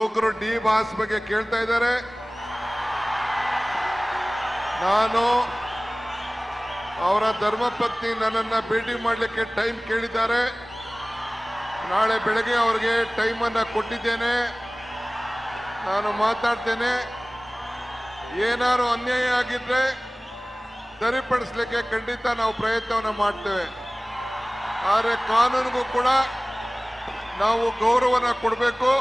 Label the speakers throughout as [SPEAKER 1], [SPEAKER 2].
[SPEAKER 1] ಯುವಕರು D boss ಬಗ್ಗೆ ಕೇಳ್ತಾ ಇದ್ದಾರೆ. ನಾನು ಅವರ ಧರ್ಮಪತ್ನಿ ನನ್ನನ್ನ ಭೇಟಿ ಮಾಡಲಿಕ್ಕೆ ಟೈಮ್ ಕೇಳಿದ್ದಾರೆ. ನಾಳೆ ಬೆಳಗ್ಗೆ ಅವರಿಗೆ ಟೈಮನ್ನು ಕೊಟ್ಟಿದ್ದೇನೆ. ನಾನು ಮಾತಾಡ್ತೇನೆ. ಏನಾದ್ರು ಅನ್ಯಾಯ ಆಗಿದ್ರೆ ಸರಿಪಡಿಸ್ಲಿಕ್ಕೆ ಖಂಡಿತ ನಾವು ಪ್ರಯತ್ನವನ್ನು ಮಾಡ್ತೇವೆ. ಆದರೆ ಕಾನೂನಿಗೂ ಕೂಡ ನಾವು ಗೌರವನ ಕೊಡಬೇಕು.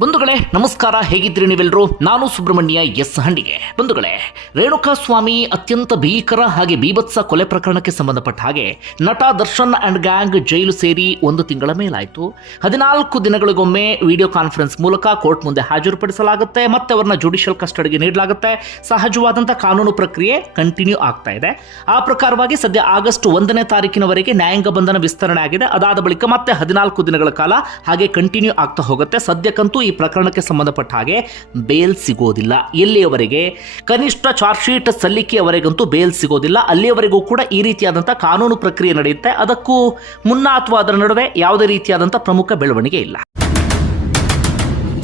[SPEAKER 2] ಬಂಧುಗಳೇ, ನಮಸ್ಕಾರ ಹೇಗಿದ್ರಿ ನೀವೆಲ್ಲರೂ ನಾನು ಸುಬ್ರಹ್ಮಣ್ಯ ಎಸ್ ಹಂಡಿಗೆ ಬಂಧುಗಳೇ ರೇಣುಕಾ ಸ್ವಾಮಿ ಅತ್ಯಂತ ಭೀಕರ ಹಾಗೆ ಬೀಭತ್ಸ ಕೊಲೆ ಪ್ರಕರಣಕ್ಕೆ ಸಂಬಂಧಪಟ್ಟ ಹಾಗೆ ನಟ ದರ್ಶನ್ ಅಂಡ್ ಗ್ಯಾಂಗ್ ಜೈಲು ಸೇರಿ ಒಂದು ತಿಂಗಳ ಮೇಲಾಯಿತು. ಹದಿನಾಲ್ಕು ದಿನಗಳಿಗೊಮ್ಮೆ ವಿಡಿಯೋ ಕಾನ್ಫರೆನ್ಸ್ ಮೂಲಕ ಕೋರ್ಟ್ ಮುಂದೆ ಹಾಜರುಪಡಿಸಲಾಗುತ್ತೆ. ಮತ್ತೆ ಅವರನ್ನ ಜುಡಿಷಿಯಲ್ ಕಸ್ಟಡಿಗೆ ನೀಡಲಾಗುತ್ತೆ. ಸಹಜವಾದಂತಹ ಕಾನೂನು ಪ್ರಕ್ರಿಯೆ ಕಂಟಿನ್ಯೂ ಆಗ್ತಾ ಇದೆ. ಆ ಪ್ರಕಾರವಾಗಿ ಸದ್ಯ ಆಗಸ್ಟ್ ಒಂದನೇ ತಾರೀಕಿನವರೆಗೆ ನ್ಯಾಯಾಂಗ ಬಂಧನ ವಿಸ್ತರಣೆ ಆಗಿದೆ. ಅದಾದ ಬಳಿಕ ಮತ್ತೆ ಹದಿನಾಲ್ಕು ದಿನಗಳ ಕಾಲ ಹಾಗೆ ಕಂಟಿನ್ಯೂ ಆಗ್ತಾ ಹೋಗುತ್ತೆ. ಸದ್ಯಕ್ಕಂತೂ ಪ್ರಕರಣಕ್ಕೆ ಸಂಬಂಧಪಟ್ಟ ಹಾಗೆ ಬೇಲ್ ಸಿಗೋದಿಲ್ಲ. ಎಲ್ಲಿಯವರೆಗೆ? ಕನಿಷ್ಠ ಚಾರ್ಜ್ ಶೀಟ್ ಸಲ್ಲಿಕೆಯವರೆಗಂತೂ ಬೇಲ್ ಸಿಗೋದಿಲ್ಲ. ಅಲ್ಲಿಯವರೆಗೂ ಕೂಡ ಈ ರೀತಿಯಾದಂಥ ಕಾನೂನು ಪ್ರಕ್ರಿಯೆ ನಡೆಯುತ್ತೆ. ಅದಕ್ಕೂ ಮುನ್ನ ಅಥವಾ ಅದರ ನಡುವೆ ಯಾವುದೇ ರೀತಿಯಾದಂಥ ಪ್ರಮುಖ ಬೆಳವಣಿಗೆ ಇಲ್ಲ.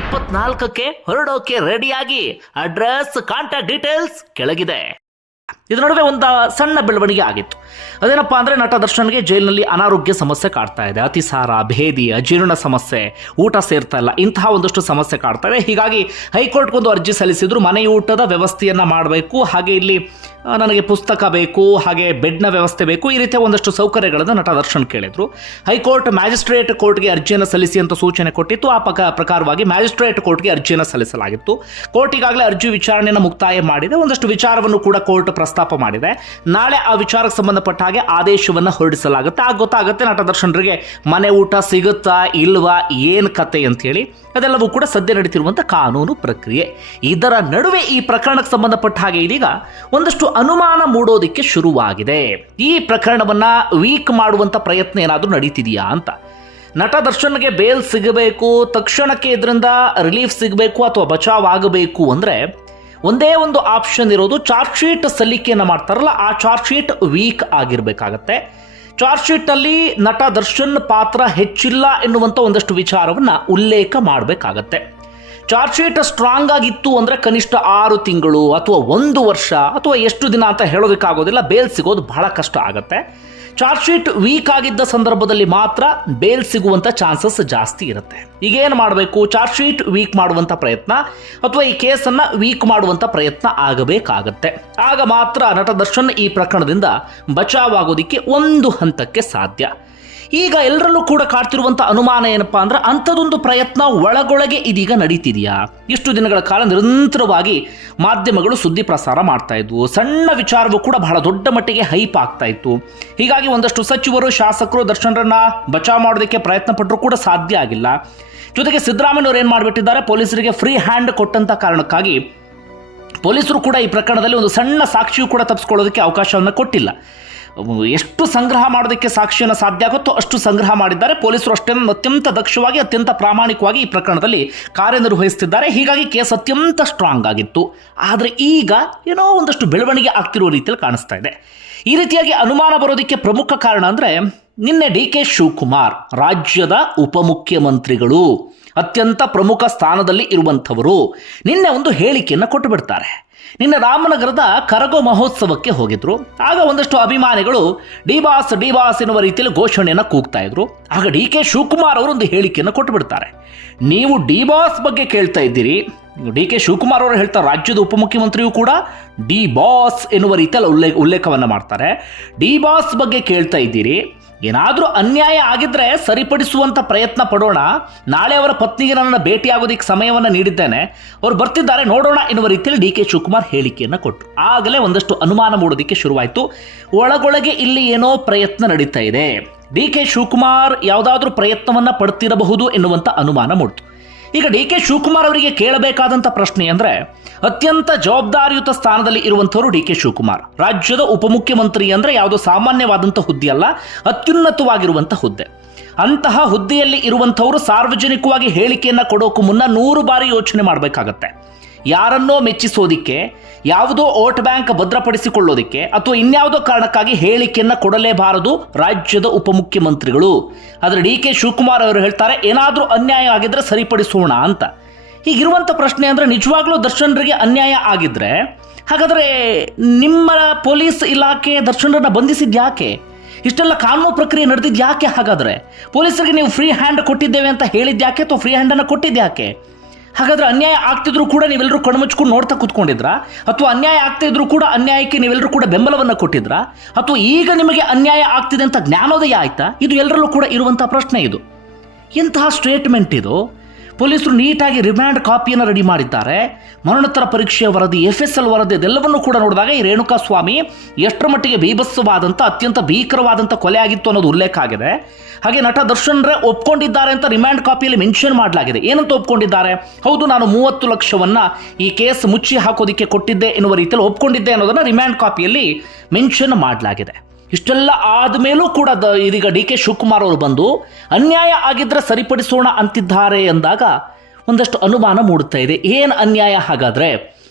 [SPEAKER 2] ಇಪ್ಪತ್ನಾಲ್ಕಕ್ಕೆ ಹೊರಡೋಕೆ ರೆಡಿಯಾಗಿ ಅಡ್ರೆಸ್ ಕಾಂಟ್ಯಾಕ್ಟ್ ಡೀಟೇಲ್ಸ್ ಕೆಳಗಿದೆ. ಇದರ ನಡುವೆ ಒಂದು ಸಣ್ಣ ಬೆಳವಣಿಗೆ ಆಗಿತ್ತು. ಅದೇನಪ್ಪ ಅಂದರೆ ನಟ ದರ್ಶನ್ಗೆ ಜೈಲಿನಲ್ಲಿ ಅನಾರೋಗ್ಯ ಸಮಸ್ಯೆ ಕಾಡ್ತಾ ಇದೆ. ಅತಿಸಾರ, ಭೇದಿ ಅಜೀರ್ಣ ಸಮಸ್ಯೆ, ಊಟ ಸೇರ್ತಾ ಇಲ್ಲ. ಇಂತಹ ಒಂದಷ್ಟು ಸಮಸ್ಯೆ ಕಾಡ್ತಾ ಇದೆ. ಹೀಗಾಗಿ ಹೈಕೋರ್ಟ್ಗೊಂದು ಅರ್ಜಿ ಸಲ್ಲಿಸಿದ್ರು. ಮನೆಯೂಟದ ವ್ಯವಸ್ಥೆಯನ್ನು ಮಾಡಬೇಕು. ಹಾಗೆ ಇಲ್ಲಿ ನನಗೆ ಪುಸ್ತಕ ಬೇಕು, ಹಾಗೆ ಬೆಡ್ನ ವ್ಯವಸ್ಥೆ ಬೇಕು. ಈ ರೀತಿಯ ಒಂದಷ್ಟು ಸೌಕರ್ಯಗಳನ್ನು ನಟ ದರ್ಶನ್ ಕೇಳಿದ್ರು. ಹೈಕೋರ್ಟ್ ಮ್ಯಾಜಿಸ್ಟ್ರೇಟ್ ಕೋರ್ಟ್ಗೆ ಅರ್ಜಿಯನ್ನು ಸಲ್ಲಿಸಿ ಅಂತ ಸೂಚನೆ ಕೊಟ್ಟಿತ್ತು. ಆ ಪಕ, ಪ್ರಕಾರವಾಗಿ ಮ್ಯಾಜಿಸ್ಟ್ರೇಟ್ ಕೋರ್ಟ್ಗೆ ಅರ್ಜಿಯನ್ನು ಸಲ್ಲಿಸಲಾಗಿತ್ತು. ಕೋರ್ಟ್ ಈಗಾಗಲೇ ಅರ್ಜಿ ವಿಚಾರಣೆಯನ್ನು ಮುಕ್ತಾಯ ಮಾಡಿದೆ. ಒಂದಷ್ಟು ವಿಚಾರವನ್ನು ಕೂಡ ಕೋರ್ಟ್ ಪ್ರಸ್ತಾಪ ಮಾಡಿದೆ. ನಾಳೆ ಆ ವಿಚಾರಕ್ಕೆ ಸಂಬಂಧಪಟ್ಟ ಹಾಗೆ ಆದೇಶವನ್ನು ಹೊರಡಿಸಲಾಗುತ್ತೆ. ಆಗ ಗೊತ್ತಾಗುತ್ತೆ ನಟ ದರ್ಶನರಿಗೆ ಮನೆ ಊಟ ಸಿಗುತ್ತಾ ಇಲ್ವಾ, ಏನು ಕತೆ ಅಂತೇಳಿ ಅದೆಲ್ಲವೂ ಕೂಡ ಸದ್ಯ ನಡೀತಿರುವಂಥ ಕಾನೂನು ಪ್ರಕ್ರಿಯೆ. ಇದರ ನಡುವೆ ಈ ಪ್ರಕರಣಕ್ಕೆ ಸಂಬಂಧಪಟ್ಟ ಹಾಗೆ ಇದೀಗ ಒಂದಷ್ಟು ಅನುಮಾನ ಮೂಡೋದಕ್ಕೆ ಶುರುವಾಗಿದೆ. ಈ ಪ್ರಕರಣವನ್ನ ವೀಕ್ ಮಾಡುವಂಥ ಪ್ರಯತ್ನ ಏನಾದರೂ ನಡೀತಿದೆಯಾ ಅಂತ. ನಟ ದರ್ಶನ್ಗೆ ಬೇಲ್ ಸಿಗಬೇಕು, ತಕ್ಷಣಕ್ಕೆ ಇದರಿಂದ ರಿಲೀಫ್ ಸಿಗಬೇಕು ಅಥವಾ ಬಚಾವ್ ಆಗಬೇಕು ಅಂದರೆ ಒಂದೇ ಒಂದು ಆಪ್ಷನ್ ಇರೋದು ಚಾರ್ಜ್ ಶೀಟ್ ಸಲ್ಲಿಕೆಯನ್ನು ಮಾಡ್ತಾರಲ್ಲ, ಆ ಚಾರ್ಜ್ ಶೀಟ್ ವೀಕ್ ಆಗಿರಬೇಕಾಗತ್ತೆ. ಚಾರ್ಜ್ ಶೀಟಲ್ಲಿ ನಟ ದರ್ಶನ್ ಪಾತ್ರ ಹೆಚ್ಚಿಲ್ಲ ಎನ್ನುವಂಥ ಒಂದಷ್ಟು ವಿಚಾರವನ್ನು ಉಲ್ಲೇಖ ಮಾಡಬೇಕಾಗತ್ತೆ. ಚಾರ್ಜ್ ಶೀಟ್ ಸ್ಟ್ರಾಂಗ್ ಆಗಿತ್ತು ಅಂದರೆ ಕನಿಷ್ಠ ಆರು ತಿಂಗಳು ಅಥವಾ ಒಂದು ವರ್ಷ ಅಥವಾ ಎಷ್ಟು ದಿನ ಅಂತ ಹೇಳೋದಕ್ಕಾಗೋದಿಲ್ಲ ಬೇಲ್ ಸಿಗೋದು ಬಹಳ ಕಷ್ಟ ಆಗುತ್ತೆ. ಚಾರ್ಜ್ ಶೀಟ್ ವೀಕ್ ಆಗಿದ್ದ ಸಂದರ್ಭದಲ್ಲಿ ಮಾತ್ರ ಬೇಲ್ ಸಿಗುವಂಥ ಚಾನ್ಸಸ್ ಜಾಸ್ತಿ ಇರುತ್ತೆ. ಈಗ ಏನು ಮಾಡಬೇಕು? ಚಾರ್ಜ್ ಶೀಟ್ ವೀಕ್ ಮಾಡುವಂಥ ಪ್ರಯತ್ನ ಅಥವಾ ಈ ಕೇಸನ್ನು ವೀಕ್ ಮಾಡುವಂಥ ಪ್ರಯತ್ನ ಆಗಬೇಕಾಗತ್ತೆ. ಆಗ ಮಾತ್ರ ನಟ ದರ್ಶನ್ ಈ ಪ್ರಕರಣದಿಂದ ಬಚಾವಾಗೋದಿಕ್ಕೆ ಒಂದು ಹಂತಕ್ಕೆ ಸಾಧ್ಯ. ಈಗ ಎಲ್ಲರಲ್ಲೂ ಕೂಡ ಕಾಡ್ತಿರುವಂಥ ಅನುಮಾನ ಏನಪ್ಪಾ ಅಂದ್ರೆ ಅಂಥದೊಂದು ಪ್ರಯತ್ನ ಒಳಗೊಳಗೆ ಇದೀಗ ನಡೀತಿದೆಯಾ? ಇಷ್ಟು ದಿನಗಳ ಕಾಲ ನಿರಂತರವಾಗಿ ಮಾಧ್ಯಮಗಳು ಸುದ್ದಿ ಪ್ರಸಾರ ಮಾಡ್ತಾ ಇದ್ವು. ಸಣ್ಣ ವಿಚಾರವೂ ಕೂಡ ಬಹಳ ದೊಡ್ಡ ಮಟ್ಟಿಗೆ ಹೈಪ್ ಆಗ್ತಾ ಇತ್ತು. ಹೀಗಾಗಿ ಒಂದಷ್ಟು ಸಚಿವರು, ಶಾಸಕರು, ದರ್ಶನರನ್ನ ಬಚಾವ್ ಮಾಡೋದಕ್ಕೆ ಪ್ರಯತ್ನ ಪಟ್ಟರು ಕೂಡ ಸಾಧ್ಯ ಆಗಿಲ್ಲ. ಜೊತೆಗೆ ಸಿದ್ದರಾಮಯ್ಯವ್ರು ಏನು ಮಾಡಿಬಿಟ್ಟಿದ್ದಾರೆ? ಪೊಲೀಸರಿಗೆ ಫ್ರೀ ಹ್ಯಾಂಡ್ ಕೊಟ್ಟಂತ ಕಾರಣಕ್ಕಾಗಿ ಪೊಲೀಸರು ಕೂಡ ಈ ಪ್ರಕರಣದಲ್ಲಿ ಒಂದು ಸಣ್ಣ ಸಾಕ್ಷಿಯೂ ಕೂಡ ತಪ್ಪಿಸ್ಕೊಳ್ಳೋದಕ್ಕೆ ಅವಕಾಶವನ್ನು ಕೊಟ್ಟಿಲ್ಲ. ಎಷ್ಟು ಸಂಗ್ರಹ ಮಾಡೋದಕ್ಕೆ ಸಾಕ್ಷಿಯನ್ನು ಸಾಧ್ಯ ಆಗುತ್ತೋ ಅಷ್ಟು ಸಂಗ್ರಹ ಮಾಡಿದ್ದಾರೆ. ಪೊಲೀಸರು ಅಷ್ಟೇ ಅತ್ಯಂತ ದಕ್ಷವಾಗಿ, ಅತ್ಯಂತ ಪ್ರಾಮಾಣಿಕವಾಗಿ ಈ ಪ್ರಕರಣದಲ್ಲಿ ಕಾರ್ಯನಿರ್ವಹಿಸುತ್ತಿದ್ದಾರೆ ಹೀಗಾಗಿ ಕೇಸ್ ಅತ್ಯಂತ ಸ್ಟ್ರಾಂಗ್ ಆಗಿತ್ತು. ಆದರೆ ಈಗ ಏನೋ ಒಂದಷ್ಟು ಬೆಳವಣಿಗೆ ಆಗ್ತಿರುವ ರೀತಿಯಲ್ಲಿ ಕಾಣಿಸ್ತಾ ಇದೆ. ಈ ರೀತಿಯಾಗಿ ಅನುಮಾನ ಬರೋದಕ್ಕೆ ಪ್ರಮುಖ ಕಾರಣ ಅಂದರೆ ನಿನ್ನೆ ಡಿ ಕೆ ಶಿವಕುಮಾರ್, ರಾಜ್ಯದ ಉಪಮುಖ್ಯಮಂತ್ರಿಗಳು, ಅತ್ಯಂತ ಪ್ರಮುಖ ಸ್ಥಾನದಲ್ಲಿ ಇರುವಂಥವರು ನಿನ್ನೆ ಒಂದು ಹೇಳಿಕೆಯನ್ನು ಕೊಟ್ಟು ಬಿಡ್ತಾರೆ ನಿನ್ನೆ ರಾಮನಗರದ ಕರಗೋ ಮಹೋತ್ಸವಕ್ಕೆ ಹೋಗಿದ್ರು. ಆಗ ಒಂದಷ್ಟು ಅಭಿಮಾನಿಗಳು ಡಿ ಬಾಸ್ ಡಿ ಬಾಸ್ ಎನ್ನುವ ರೀತಿಯಲ್ಲಿ ಘೋಷಣೆಯನ್ನು ಕೂಗ್ತಾ ಇದ್ರು. ಆಗ ಡಿ ಕೆ ಶಿವಕುಮಾರ್ ಅವರು ಒಂದು ಹೇಳಿಕೆಯನ್ನು ಕೊಟ್ಟುಬಿಡ್ತಾರೆ. ನೀವು ಡಿ ಬಾಸ್ ಬಗ್ಗೆ ಕೇಳ್ತಾ ಇದ್ದೀರಿ. ಡಿ ಕೆ ಶಿವಕುಮಾರ್ ಅವರು ಹೇಳ್ತಾರೆ ರಾಜ್ಯದ ಉಪಮುಖ್ಯಮಂತ್ರಿಯೂ ಕೂಡ ಡಿ ಬಾಸ್ ಎನ್ನುವ ರೀತಿಯಲ್ಲಿ ಉಲ್ಲೇಖ ಉಲ್ಲೇಖವನ್ನು ಮಾಡ್ತಾರೆ. ಡಿ ಬಾಸ್ ಬಗ್ಗೆ ಕೇಳ್ತಾ ಇದ್ದೀರಿ. ಏನಾದರೂ ಅನ್ಯಾಯ ಆಗಿದ್ರೆ ಸರಿಪಡಿಸುವಂಥ ಪ್ರಯತ್ನ ಪಡೋಣ. ನಾಳೆ ಅವರ ಪತ್ನಿಗೆ ನನ್ನನ್ನು ಭೇಟಿಯಾಗೋದಕ್ಕೆ ಸಮಯವನ್ನು ನೀಡಿದ್ದೇನೆ. ಅವರು ಬರ್ತಿದ್ದಾರೆ, ನೋಡೋಣ ಎನ್ನುವ ರೀತಿಯಲ್ಲಿ ಡಿ ಕೆ ಶಿವಕುಮಾರ್ ಹೇಳಿಕೆಯನ್ನು ಕೊಟ್ಟರು ಆಗಲೇ ಒಂದಷ್ಟು ಅನುಮಾನ ಮೂಡೋದಕ್ಕೆ ಶುರುವಾಯಿತು. ಒಳಗೊಳಗೆ ಇಲ್ಲಿ ಏನೋ ಪ್ರಯತ್ನ ನಡೀತಾ ಇದೆ. ಡಿ ಕೆ ಶಿವಕುಮಾರ್ ಯಾವುದಾದ್ರೂ ಪ್ರಯತ್ನವನ್ನು ಪಡ್ತಿರಬಹುದು ಎನ್ನುವಂಥ ಅನುಮಾನ ಮೂಡಿತು. ಈಗ ಡಿ ಕೆ ಶಿವಕುಮಾರ್ ಅವರಿಗೆ ಕೇಳಬೇಕಾದಂಥ ಪ್ರಶ್ನೆ ಅಂದರೆ ಅತ್ಯಂತ ಜವಾಬ್ದಾರಿಯುತ ಸ್ಥಾನದಲ್ಲಿ ಇರುವಂಥವರು ಡಿ ಕೆ ಶಿವಕುಮಾರ್. ರಾಜ್ಯದ ಉಪಮುಖ್ಯಮಂತ್ರಿ ಅಂದರೆ ಯಾವುದೋ ಸಾಮಾನ್ಯವಾದಂಥ ಹುದ್ದೆ ಅಲ್ಲ ಅತ್ಯುನ್ನತವಾಗಿರುವಂಥ ಹುದ್ದೆ. ಅಂತಹ ಹುದ್ದೆಯಲ್ಲಿ ಇರುವಂಥವರು ಸಾರ್ವಜನಿಕವಾಗಿ ಹೇಳಿಕೆಯನ್ನು ಕೊಡೋಕ್ಕೂ ಮುನ್ನ ನೂರು ಬಾರಿ ಯೋಚನೆ ಮಾಡಬೇಕಾಗತ್ತೆ. ಯಾರನ್ನೋ ಮೆಚ್ಚಿಸೋದಿಕ್ಕೆ, ಯಾವುದೋ ವೋಟ್ ಬ್ಯಾಂಕ್ ಭದ್ರಪಡಿಸಿಕೊಳ್ಳೋದಿಕ್ಕೆ ಅಥವಾ ಇನ್ಯಾವುದೋ ಕಾರಣಕ್ಕಾಗಿ ಹೇಳಿಕೆಯನ್ನು ಕೊಡಲೇಬಾರದು ರಾಜ್ಯದ ಉಪಮುಖ್ಯಮಂತ್ರಿಗಳು. ಆದರೆ ಡಿ ಕೆ ಶಿವಕುಮಾರ್ ಅವರು ಹೇಳ್ತಾರೆ, ಏನಾದರೂ ಅನ್ಯಾಯ ಆಗಿದ್ರೆ ಸರಿಪಡಿಸೋಣ ಅಂತ. ಹೀಗಿರುವಂಥ ಪ್ರಶ್ನೆ ಅಂದರೆ ನಿಜವಾಗ್ಲೂ ದರ್ಶನರಿಗೆ ಅನ್ಯಾಯ ಆಗಿದ್ರೆ, ಹಾಗಾದರೆ ನಿಮ್ಮ ಪೊಲೀಸ್ ಇಲಾಖೆ ದರ್ಶನರನ್ನ ಬಂಧಿಸಿದ್ದು ಯಾಕೆ? ಇಷ್ಟೆಲ್ಲ ಕಾನೂನು ಪ್ರಕ್ರಿಯೆ ನಡೆದಿದ್ದು ಯಾಕೆ ಹಾಗಾದರೆ? ಪೊಲೀಸರಿಗೆ ನೀವು ಫ್ರೀ ಹ್ಯಾಂಡ್ ಕೊಟ್ಟಿದ್ದೇವೆ ಅಂತ ಹೇಳಿದ್ದು ಯಾಕೆ ಅಥವಾ ಫ್ರೀ ಹ್ಯಾಂಡನ್ನು ಕೊಟ್ಟಿದ್ದು ಯಾಕೆ? ಹಾಗಾದ್ರೆ ಅನ್ಯಾಯ ಆಗ್ತಿದ್ರು ಕೂಡ ನೀವೆಲ್ಲರೂ ಕಣ್ಮುಚ್ಕೊಂಡು ನೋಡ್ತಾ ಕೂತ್ಕೊಂಡಿದ್ರಾ? ಅಥವಾ ಅನ್ಯಾಯ ಆಗ್ತಾ ಇದ್ರು ಕೂಡ ಅನ್ಯಾಯಕ್ಕೆ ನೀವೆಲ್ಲರೂ ಕೂಡ ಬೆಂಬಲವನ್ನು ಕೊಟ್ಟಿದ್ರಾ? ಅಥವಾ ಈಗ ನಿಮಗೆ ಅನ್ಯಾಯ ಆಗ್ತಿದೆ ಅಂತ ಜ್ಞಾನೋದಯ ಆಯ್ತಾ? ಇದು ಎಲ್ಲರಲ್ಲೂ ಕೂಡ ಇರುವಂತಹ ಪ್ರಶ್ನೆ ಇದು. ಇಂತಹ ಸ್ಟೇಟ್ಮೆಂಟ್ ಇದು? ಪೊಲೀಸರು ನೀಟಾಗಿ ರಿಮ್ಯಾಂಡ್ ಕಾಪಿಯನ್ನು ರೆಡಿ ಮಾಡಿದ್ದಾರೆ. ಮರಣೋತ್ತರ ಪರೀಕ್ಷೆಯ ವರದಿ ಎಫ್ ಎಸ್ ಎಲ್ ವರದಿ ಇದೆಲ್ಲವನ್ನು ಕೂಡ ನೋಡಿದಾಗ ಈ ರೇಣುಕಾ ಸ್ವಾಮಿ ಎಷ್ಟರ ಮಟ್ಟಿಗೆ ಬೀಭತ್ಸವಾದಂಥ, ಅತ್ಯಂತ ಭೀಕರವಾದಂಥ ಕೊಲೆ ಆಗಿತ್ತು ಅನ್ನೋದು ಉಲ್ಲೇಖ ಆಗಿದೆ. ಹಾಗೆ ನಟ ದರ್ಶನ್ರೇ ಒಪ್ಕೊಂಡಿದ್ದಾರೆ ಅಂತ ರಿಮ್ಯಾಂಡ್ ಕಾಪಿಯಲ್ಲಿ ಮೆನ್ಷನ್ ಮಾಡಲಾಗಿದೆ. ಏನಂತ ಒಪ್ಕೊಂಡಿದ್ದಾರೆ? ಹೌದು, ನಾನು ಮೂವತ್ತು ಲಕ್ಷವನ್ನು ಈ ಕೇಸ್ ಮುಚ್ಚಿ ಹಾಕೋದಕ್ಕೆ ಕೊಟ್ಟಿದ್ದೆ ಎನ್ನುವ ರೀತಿಯಲ್ಲಿ ಒಪ್ಕೊಂಡಿದ್ದೆ ಅನ್ನೋದನ್ನು ರಿಮ್ಯಾಂಡ್ ಕಾಪಿಯಲ್ಲಿ ಮೆನ್ಷನ್ ಮಾಡಲಾಗಿದೆ. ಇಷ್ಟೆಲ್ಲ ಆದಮೇಲೂ ಕೂಡ ದ ಇದೀಗ ಡಿ ಕೆ ಶಿವಕುಮಾರ್ ಅವರು ಬಂದು, ಅನ್ಯಾಯ ಆಗಿದ್ರೆ ಸರಿಪಡಿಸೋಣ ಅಂತಿದ್ದಾರೆ ಎಂದಾಗ ಒಂದಷ್ಟು ಅನುಮಾನ ಮೂಡುತ್ತಾ ಇದೆ. ಏನು ಅನ್ಯಾಯ ಹಾಗಾದರೆ?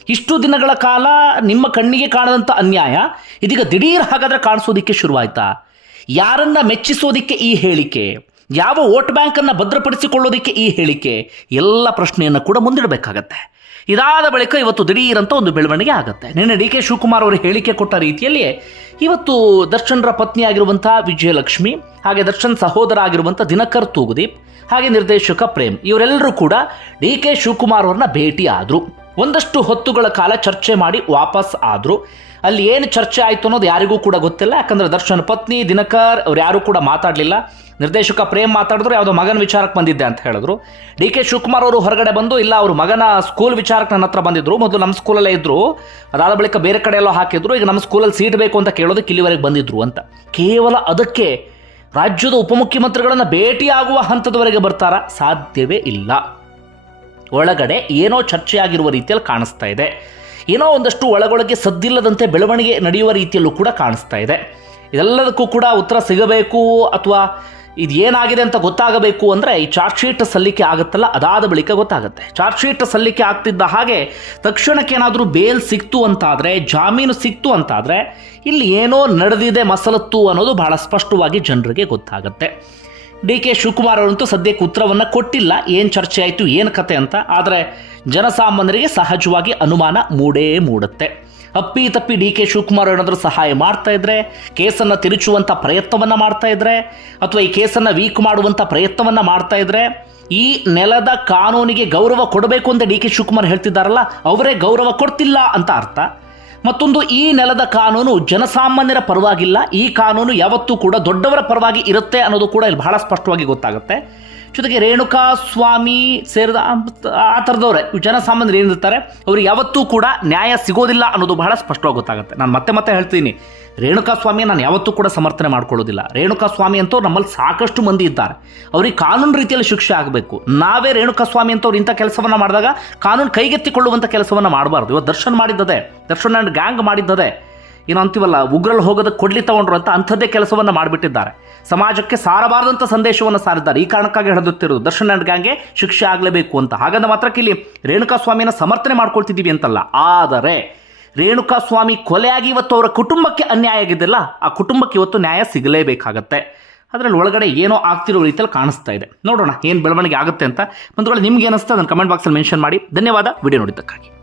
[SPEAKER 2] ಇಷ್ಟು ದಿನಗಳ ಕಾಲ ನಿಮ್ಮ ಕಣ್ಣಿಗೆ ಕಾಣದಂಥ ಅನ್ಯಾಯ? ಇದೀಗ ದಿಢೀರ್ ಹಾಗಾದ್ರೆ ಕಾಣಿಸೋದಿಕ್ಕೆ ಶುರುವಾಯ್ತಾ? ಯಾರನ್ನ ಮೆಚ್ಚಿಸೋದಿಕ್ಕೆ ಈ ಹೇಳಿಕೆ? ಯಾವ ವೋಟ್ ಬ್ಯಾಂಕನ್ನು ಭದ್ರಪಡಿಸಿಕೊಳ್ಳೋದಿಕ್ಕೆ ಈ ಹೇಳಿಕೆ? ಎಲ್ಲ ಪ್ರಶ್ನೆಯನ್ನು ಕೂಡ ಮುಂದಿಡಬೇಕಾಗತ್ತೆ. ಇದಾದ ಬಳಿಕ ಇವತ್ತು ದಿಢೀರಂತ ಒಂದು ಬೆಳವಣಿಗೆ ಆಗುತ್ತೆ. ನಿನ್ನೆ ಡಿ ಕೆ ಶಿವಕುಮಾರ್ ಅವರು ಹೇಳಿಕೆ ಕೊಟ್ಟ ರೀತಿಯಲ್ಲಿಯೇ ಇವತ್ತು ದರ್ಶನ್ರ ಪತ್ನಿಯಾಗಿರುವಂಥ ವಿಜಯಲಕ್ಷ್ಮಿ, ಹಾಗೆ ದರ್ಶನ್ ಸಹೋದರ ಆಗಿರುವಂಥ ದಿನಕರ್ ತೂಗುದೀಪ್, ಹಾಗೆ ನಿರ್ದೇಶಕ ಪ್ರೇಮ್, ಇವರೆಲ್ಲರೂ ಕೂಡ ಡಿ ಕೆ ಶಿವಕುಮಾರ್ ಅವ್ರನ್ನ ಭೇಟಿ ಆದರು ಒಂದಷ್ಟು ಹೊತ್ತುಗಳ ಕಾಲ ಚರ್ಚೆ ಮಾಡಿ ವಾಪಸ್ ಆದರು. ಅಲ್ಲಿ ಏನು ಚರ್ಚೆ ಆಯಿತು ಅನ್ನೋದು ಯಾರಿಗೂ ಕೂಡ ಗೊತ್ತಿಲ್ಲ. ಯಾಕಂದ್ರೆ ದರ್ಶನ್ ಪತ್ನಿ, ದಿನಕರ್ ಅವ್ರು ಯಾರೂ ಕೂಡ ಮಾತಾಡಲಿಲ್ಲ. ನಿರ್ದೇಶಕ ಪ್ರೇಮ್ ಮಾತಾಡಿದ್ರು, ಯಾವುದೋ ಮಗನ ವಿಚಾರಕ್ಕೆ ಬಂದಿದ್ದೆ ಅಂತ ಹೇಳಿದ್ರು. ಡಿ ಕೆ ಶಿವಕುಮಾರ್ ಅವರು ಹೊರಗಡೆ ಬಂದು, ಇಲ್ಲ, ಅವ್ರ ಮಗನ ಸ್ಕೂಲ್ ವಿಚಾರಕ್ಕೆ ನನ್ನ ಹತ್ರ ಬಂದಿದ್ರು. ಮೊದಲು ನಮ್ಮ ಸ್ಕೂಲಲ್ಲೇ ಇದ್ದರು ಅದಾದ ಬಳಿಕ ಬೇರೆ ಕಡೆ ಎಲ್ಲೋ ಹಾಕಿದ್ರು. ಈಗ ನಮ್ಮ ಸ್ಕೂಲಲ್ಲಿ ಸೀಟ್ ಬೇಕು ಅಂತ ಕೇಳೋದಕ್ಕೆ ಇಲ್ಲಿವರೆಗೆ ಬಂದಿದ್ರು ಅಂತ. ಕೇವಲ ಅದಕ್ಕೆ ರಾಜ್ಯದ ಉಪಮುಖ್ಯಮಂತ್ರಿಗಳನ್ನು ಭೇಟಿಯಾಗುವ ಹಂತದವರೆಗೆ ಬರ್ತಾರಾ? ಸಾಧ್ಯವೇ ಇಲ್ಲ. ಒಳಗಡೆ ಏನೋ ಚರ್ಚೆಯಾಗಿರುವ ರೀತಿಯಲ್ಲಿ ಕಾಣಿಸ್ತಾ ಇದೆ. ಏನೋ ಒಂದಷ್ಟು ಒಳಗೊಳಗೆ ಸದ್ದಿಲ್ಲದಂತೆ ಬೆಳವಣಿಗೆ ನಡೆಯುವ ರೀತಿಯಲ್ಲೂ ಕೂಡ ಕಾಣಿಸ್ತಾ ಇದೆ. ಇದೆಲ್ಲದಕ್ಕೂ ಕೂಡ ಉತ್ತರ ಸಿಗಬೇಕು ಅಥವಾ ಇದು ಏನಾಗಿದೆ ಅಂತ ಗೊತ್ತಾಗಬೇಕು ಅಂದರೆ ಈ ಚಾರ್ಜ್ ಶೀಟ್ ಸಲ್ಲಿಕೆ ಆಗುತ್ತಲ್ಲ, ಅದಾದ ಬಳಿಕ ಗೊತ್ತಾಗುತ್ತೆ. ಚಾರ್ಜ್ ಶೀಟ್ ಸಲ್ಲಿಕೆ ಆಗ್ತಿದ್ದ ಹಾಗೆ ತಕ್ಷಣಕ್ಕೆ ಏನಾದರೂ ಬೇಲ್ ಸಿಕ್ತು ಅಂತಾದರೆ, ಜಾಮೀನು ಸಿಕ್ತು ಅಂತಾದರೆ, ಇಲ್ಲಿ ಏನೋ ನಡೆದಿದೆ ಮಸಲತ್ತು ಅನ್ನೋದು ಬಹಳ ಸ್ಪಷ್ಟವಾಗಿ ಜನರಿಗೆ ಗೊತ್ತಾಗುತ್ತೆ. ಡಿ ಕೆ ಶಿವಕುಮಾರ್ ಅವರಂತೂ ಸದ್ಯಕ್ಕೆ ಉತ್ತರವನ್ನು ಕೊಟ್ಟಿಲ್ಲ. ಏನು ಚರ್ಚೆ ಆಯಿತು, ಏನು ಕತೆ ಅಂತ. ಆದರೆ ಜನಸಾಮಾನ್ಯರಿಗೆ ಸಹಜವಾಗಿ ಅನುಮಾನ ಮೂಡೇ ಮೂಡುತ್ತೆ. ಅಪ್ಪಿ ತಪ್ಪಿ ಡಿ ಕೆ ಶಿವಕುಮಾರ್ ಏನಾದರೂ ಸಹಾಯ ಮಾಡ್ತಾ ಇದ್ರೆ, ಕೇಸನ್ನು ತಿರುಚುವಂಥ ಪ್ರಯತ್ನವನ್ನು ಮಾಡ್ತಾ ಇದ್ರೆ, ಅಥವಾ ಈ ಕೇಸನ್ನು ವೀಕ್ ಮಾಡುವಂಥ ಪ್ರಯತ್ನವನ್ನು ಮಾಡ್ತಾ ಇದ್ರೆ, ಈ ನೆಲದ ಕಾನೂನಿಗೆ ಗೌರವ ಕೊಡಬೇಕು ಅಂತ ಡಿ ಕೆ ಶಿವಕುಮಾರ್ ಹೇಳ್ತಿದ್ದಾರಲ್ಲ, ಅವರೇ ಗೌರವ ಕೊಡ್ತಿಲ್ಲ ಅಂತ ಅರ್ಥ. ಮತ್ತೊಂದು, ಈ ನೆಲದ ಕಾನೂನು ಜನಸಾಮಾನ್ಯರ ಪರವಾಗಿಲ್ಲ. ಈ ಕಾನೂನು ಯಾವತ್ತೂ ಕೂಡ ದೊಡ್ಡವರ ಪರವಾಗಿ ಇರುತ್ತೆ ಅನ್ನೋದು ಕೂಡ ಇಲ್ಲಿ ಬಹಳ ಸ್ಪಷ್ಟವಾಗಿ ಗೊತ್ತಾಗುತ್ತೆ. ಜೊತೆಗೆ ರೇಣುಕಾ ಸ್ವಾಮಿ ಸೇರಿದ ಆ ಥರದವ್ರೆ ಜನಸಾಮಾನ್ಯರು ಏನಿರ್ತಾರೆ ಅವ್ರಿಗೆ ಯಾವತ್ತೂ ಕೂಡ ನ್ಯಾಯ ಸಿಗೋದಿಲ್ಲ ಅನ್ನೋದು ಬಹಳ ಸ್ಪಷ್ಟವಾಗಿ ಗೊತ್ತಾಗುತ್ತೆ. ನಾನು ಮತ್ತೆ ಮತ್ತೆ ಹೇಳ್ತೀನಿ, ರೇಣುಕಾ ಸ್ವಾಮಿ ನಾನು ಯಾವತ್ತೂ ಕೂಡ ಸಮರ್ಥನೆ ಮಾಡ್ಕೊಳ್ಳೋದಿಲ್ಲ. ರೇಣುಕಾ ಸ್ವಾಮಿ ಅಂತೂ ನಮ್ಮಲ್ಲಿ ಸಾಕಷ್ಟು ಮಂದಿ ಇದ್ದಾರೆ. ಅವ್ರಿಗೆ ಕಾನೂನು ರೀತಿಯಲ್ಲಿ ಶಿಕ್ಷೆ ಆಗಬೇಕು. ನಾವೇ ರೇಣುಕಾ ಸ್ವಾಮಿ ಅಂತವ್ರು ಇಂಥ ಕೆಲಸವನ್ನು ಮಾಡಿದಾಗ ಕಾನೂನು ಕೈಗೆತ್ತಿಕೊಳ್ಳುವಂಥ ಕೆಲಸವನ್ನು ಮಾಡಬಾರ್ದು. ಇವತ್ತು ದರ್ಶನ್ ಮಾಡಿದ್ದದೆ, ದರ್ಶನ್ ಗ್ಯಾಂಗ್ ಮಾಡಿದ್ದದೆ ಏನು ಅಂತೀವಲ್ಲ ಉಗ್ರಲ್ಲಿ ಹೋಗೋದ ಕೊಡ್ಲಿ ತಗೊಂಡ್ರು ಅಂತ ಅಂಥದ್ದೇ ಕೆಲಸವನ್ನು ಮಾಡಿಬಿಟ್ಟಿದ್ದಾರೆ. ಸಮಾಜಕ್ಕೆ ಸಾರಬಾರದಂಥ ಸಂದೇಶವನ್ನು ಸಾರಿದ್ದಾರೆ. ಈ ಕಾರಣಕ್ಕಾಗಿ ಹಿಡಿದುತ್ತಿರೋದು ದರ್ಶನ್ ಗ್ಯಾಂಗ್ಗೆ ಶಿಕ್ಷೆ ಆಗಲೇಬೇಕು ಅಂತ. ಹಾಗಂದ ಮಾತ್ರಕ್ಕೆ ಇಲ್ಲಿ ರೇಣುಕಾ ಸ್ವಾಮಿನ ಸಮರ್ಥನೆ ಮಾಡ್ಕೊಳ್ತಿದ್ದೀವಿ ಅಂತಲ್ಲ. ಆದರೆ ರೇಣುಕಾ ಸ್ವಾಮಿ ಕೊಲೆಯಾಗಿ ಇವತ್ತು ಅವರ ಕುಟುಂಬಕ್ಕೆ ಅನ್ಯಾಯ ಆಗಿದ್ದಿಲ್ಲ ಆ ಕುಟುಂಬಕ್ಕೆ ಇವತ್ತು ನ್ಯಾಯ ಸಿಗಲೇಬೇಕಾಗತ್ತೆ. ಅದರಲ್ಲಿ ಒಳಗಡೆ ಏನೋ ಆಗ್ತಿರೋ ರೀತಿಯಲ್ಲಿ ಕಾಣಿಸ್ತಾ ಇದೆ. ನೋಡೋಣ ಏನು ಬೆಳವಣಿಗೆ ಆಗುತ್ತೆ ಅಂತ. ವೇಳೆ ನಿಮ್ಗೆ ಏನಿಸ್ತಾ ಅದನ್ನು ಕಮೆಂಟ್ ಬಾಕ್ಸಲ್ಲಿ ಮೆನ್ಷನ್ ಮಾಡಿ. ಧನ್ಯವಾದ. ವಿಡಿಯೋ ನೋಡಿದ್ದಕ್ಕಾಗಿ.